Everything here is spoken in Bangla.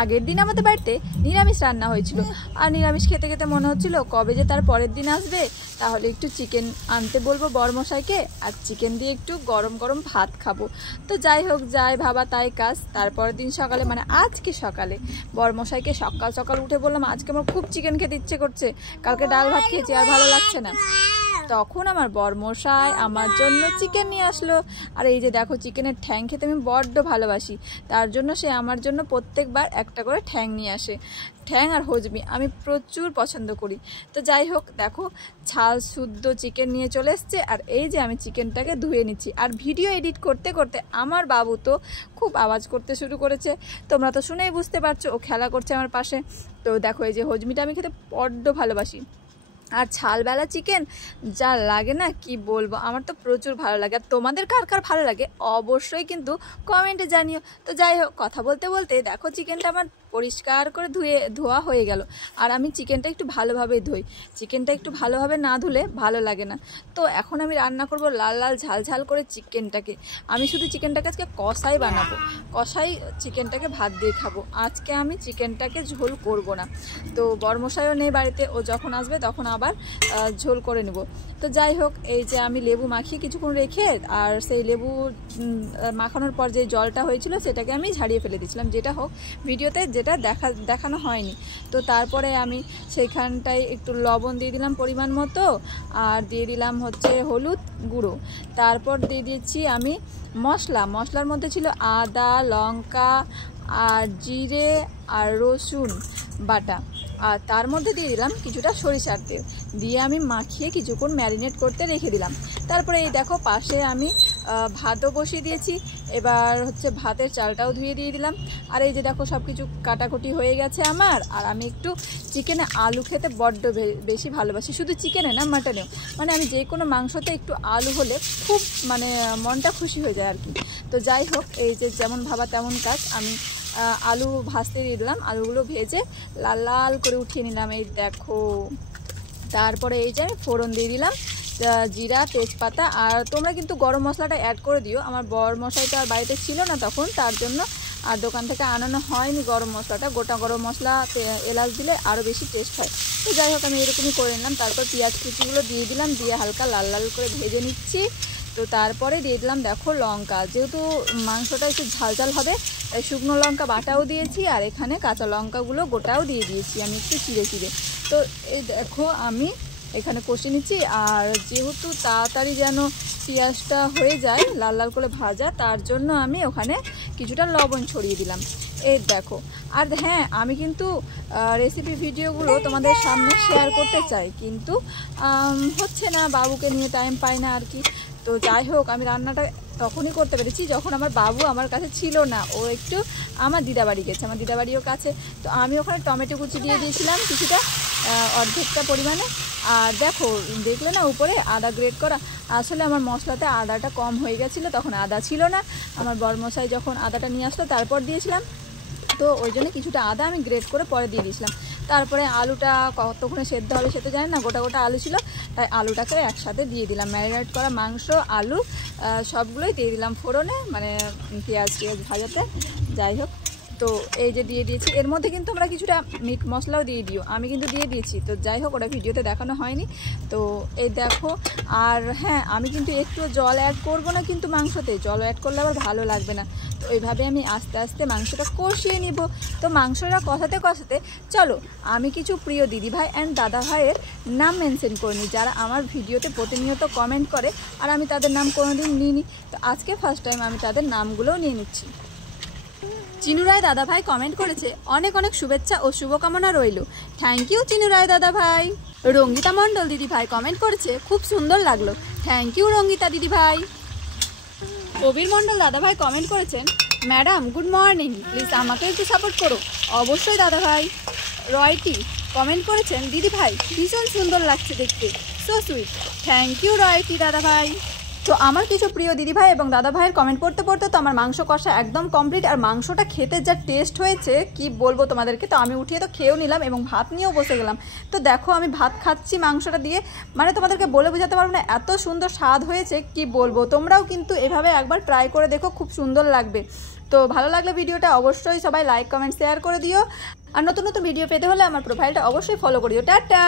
আগের দিন আমাদের বাড়িতে নিরামিষ রান্না হয়েছিল, আর নিরামিষ খেতে খেতে মনে হচ্ছিল কবে যে তার পরের দিন আসবে, তাহলে একটু চিকেন আনতে বলবো বরমশাইকে, আর চিকেন দিয়ে একটু গরম গরম ভাত খাবো। তো যাই হোক, যাই ভাবা তাই কাজ। তারপরের দিন সকালে, মানে আজকে সকালে বরমশাইকে সকাল সকাল উঠে বললাম আজকে আমার খুব চিকেন খেতে ইচ্ছে করছে, কালকে ডাল ভাত খেয়েছি আর ভালো লাগছে না। তখন আমার বরমশাই আমার জন্য চিকেন নিয়ে আসলো। আর এই যে দেখো, চিকেনের ঠ্যাং খেতে আমি বড্ড ভালোবাসি, তার জন্য সে আমার জন্য প্রত্যেকবার একটা করে ঠ্যাং নিয়ে আসে। ঠ্যাং আর হজমি আমি প্রচুর পছন্দ করি। তো যাই হোক, দেখো ছাল শুদ্ধ চিকেন নিয়ে চলে এসছে, আর এই যে আমি চিকেনটাকে ধুয়ে নিচ্ছি। আর ভিডিও এডিট করতে করতে আমার বাবু তো খুব আওয়াজ করতে শুরু করেছে, তোমরা তো শুনেই বুঝতে পারছো, ও খেলা করছে আমার পাশে। তো দেখো, এই যে হজমিটা আমি খেতে বড্ড ভালোবাসি, আর ছালবেলা চিকেন যা লাগে না কি বলবো, আমার তো প্রচুর ভালো লাগে। আর তোমাদের কার কার ভালো লাগে অবশ্যই কিন্তু কমেন্টে জানিও। তো যাই হোক, কথা বলতে বলতে দেখো চিকেনটা আমার পরিষ্কার করে ধোয়া হয়ে গেল। আর আমি চিকেনটা একটু ভালোভাবে ধুই, চিকেনটা একটু ভালোভাবে না ধুলে ভালো লাগে না। তো এখন আমি রান্না করব লাল লাল ঝাল ঝাল করে চিকেনটাকে। আমি শুধু চিকেনটাকে আজকে কষাই বানাবো, কষাই চিকেনটাকে ভাত দিয়ে খাবো। আজকে আমি চিকেনটাকে ঝোল করব না। তো বরমশাইও নেই বাড়িতে, ও যখন আসবে তখন আবার ঝোল করে নেব। তো যাই হোক, এই যে আমি লেবু মাখিয়ে কিছুক্ষণ রেখে, আর সেই লেবু মাখানোর পর যে জলটা হয়েছিল সেটাকে আমি ঝাড়িয়ে ফেলে দিয়েছিলাম, যেটা হোক ভিডিওতে যেটা দেখানো হয়নি। তো তারপরে আমি সেইখানটায় একটু লবণ দিয়ে দিলাম পরিমাণ মতো, আর দিয়ে দিলাম হচ্ছে হলুদ গুঁড়ো। তারপর দিয়ে দিয়েছি আমি মশলার মধ্যে ছিল আদা, লঙ্কা আর জিরে আর রসুন বাটা, আর তার মধ্যে দিয়ে দিলাম কিছুটা সরিষার তেল, দিয়ে আমি মাখিয়ে কিছুক্ষণ ম্যারিনেট করতে রেখে দিলাম। তারপরে এই দেখো পাশে আমি ভাতও বসিয়ে দিয়েছি। এবার হচ্ছে ভাতের চালটাও ধুয়ে দিয়ে দিলাম। আর এই যে দেখো সব কিছু কাটাকুটি হয়ে গেছে আমার। আর আমি একটু চিকেনে আলু খেতে বড্ড বেশি ভালোবাসি, শুধু চিকেনে না মাটনেও, মানে আমি যে কোনো মাংসতে একটু আলু হলে খুব মানে মনটা খুশি হয়ে যায় আর কি। তো যাই হোক, এই যে যেমন ভাবা তেমন কাজ, আমি আলু ভাজতে দিয়ে দিলাম, আলুগুলো ভেজে লাল লাল করে উঠিয়ে নিলাম। এই দেখো, তারপরে এই যে ফোড়ন দিয়ে দিলাম জিরা, তেজপাতা। আর তোমরা কিন্তু গরম মশলাটা অ্যাড করে দিও, আমার বরমশাইটা আর বাড়িতে ছিল না তখন, তার জন্য আর দোকান থেকে আনানো হয়নি গরম মশলাটা। গোটা গরম মশলা এলাচ দিলে আরও বেশি টেস্ট হয়। তো যাই হোক, আমি এরকমই করে নিলাম। তারপর পেঁয়াজ কুচিগুলো দিয়ে দিলাম, দিয়ে হালকা লাল লাল করে ভেজে নিচ্ছি। তো তারপরে দিয়ে দিলাম দেখো লঙ্কা, যেহেতু মাংসটা একটু ঝাল ঝাল হবে তাই শুকনো লঙ্কা বাটাও দিয়েছি, আর এখানে কাঁচা লঙ্কাগুলো গোটাও দিয়ে দিয়েছি আমি একটু চিড়ে চিড়ে। তো এই দেখো আমি এখানে কষে নিচ্ছি। আর যেহেতু তাড়াতাড়ি যেন পেঁয়াজটা হয়ে যায় লাল লাল করে ভাজা, তার জন্য আমি ওখানে কিছুটা লবণ ছড়িয়ে দিলাম। এই দেখো, আর হ্যাঁ, আমি কিন্তু রেসিপি ভিডিওগুলো তোমাদের সামনে শেয়ার করতে চাই, কিন্তু হচ্ছে না, বাবুকে নিয়ে টাইম পাই না আর কি। তো যাই হোক, আমি রান্নাটা তখনই করতে পেরেছি যখন আমার বাবু আমার কাছে ছিল না, ও একটু আমার দিদাবাড়ি গেছে, আমার দিদাবাড়িও কাছে। তো আমি ওখানে টমেটো কুচি দিয়ে দিয়েছিলাম কিছুটা, অর্ধেকটা পরিমাণে। আর দেখো, দেখলে না উপরে আদা গ্রেট করা, আসলে আমার মশলাতে আদাটা কম হয়ে গেছিলো, তখন আদা ছিল না। আমার বরমশাই যখন আদাটা নিয়ে আসলো তারপর দিয়েছিলাম, তো ওই জন্য কিছুটা আদা আমি গ্রেট করে পরে দিয়ে দিয়েছিলাম। তারপরে আলুটা কতক্ষণে সেদ্ধ হবে সে তো জানি না, গোটা গোটা আলু ছিল, তাই আলুটাকে একসাথে দিয়ে দিলাম। ম্যারিনেট করা মাংস, আলু সবগুলোই দিয়ে দিলাম ফোড়নে, মানে পেঁয়াজ ভাজাতে। যাই হোক, তো এই যে দিয়ে দিয়েছি। এর মধ্যে কিন্তু আমরা কিছুটা মিট মশলাও দিয়ে দিও, আমি কিন্তু দিয়ে দিয়েছি। তো যাই হোক, ওটা ভিডিওতে দেখানো হয়নি। তো এই দেখো, আর হ্যাঁ, আমি কিন্তু একটু জল অ্যাড করব না, কিন্তু মাংসতে জল অ্যাড করলে আবার ভালো লাগবে না। তো এইভাবে আমি আস্তে আস্তে মাংসটা কষিয়ে নিব। তো মাংসটা কষাতে কষাতে চলো আমি কিছু প্রিয় দিদিভাই অ্যান্ড দাদা ভাইয়ের নাম মেনশন করে নিই, যারা আমার ভিডিওতে প্রতিনিয়ত কমেন্ট করে, আর আমি তাদের নাম কোনোদিন নিইনি। তো আজকে ফার্স্ট টাইম আমি তাদের নামগুলোও নিয়ে নিচ্ছি। চিনু রায় দাদা ভাই কমেন্ট করেছে, অনেক অনেক শুভেচ্ছা ও শুভকামনা রইল। থ্যাংক ইউ চিনু রায় দাদা ভাই। রঙ্গিতা মণ্ডল দিদি ভাই কমেন্ট করেছে, খুব সুন্দর লাগলো। থ্যাংক ইউ রঙ্গিতা দিদি ভাই। কবির মণ্ডল দাদা ভাই কমেন্ট করেছেন, ম্যাডাম গুড মর্নিং, প্লিজ আমাকে একটু সাপোর্ট করো। অবশ্যই দাদা ভাই। রয়টি কমেন্ট করেছেন, দিদি ভাই ভীষণ সুন্দর লাগছে দেখতে, সো সুইট। থ্যাংক ইউ রয়টি দাদা ভাই। তো আমার কিছু প্রিয় দিদিভাই এবং দাদা ভাইয়ের কমেন্ট পড়তে পড়তে তো আমার মাংস কষা একদম কমপ্লিট। আর মাংসটা খেতে যা টেস্ট হয়েছে কি বলবো তোমাদেরকে। তো আমি উঠিয়ে তো খেয়েও নিলাম এবং ভাত নিয়েও বসে গেলাম। তো দেখো আমি ভাত খাচ্ছি মাংসটা দিয়ে, মানে তোমাদেরকে বলে বোঝাতে পারবো না, এত সুন্দর স্বাদ হয়েছে কি বলবো। তোমরাও কিন্তু এভাবে একবার ট্রাই করে দেখো, খুব সুন্দর লাগবে। তো ভালো লাগলে ভিডিওটা অবশ্যই সবাই লাইক কমেন্ট শেয়ার করে দিও, আর নতুন নতুন ভিডিও পেতে হলে আমার প্রোফাইলটা অবশ্যই ফলো করিও। টাটা।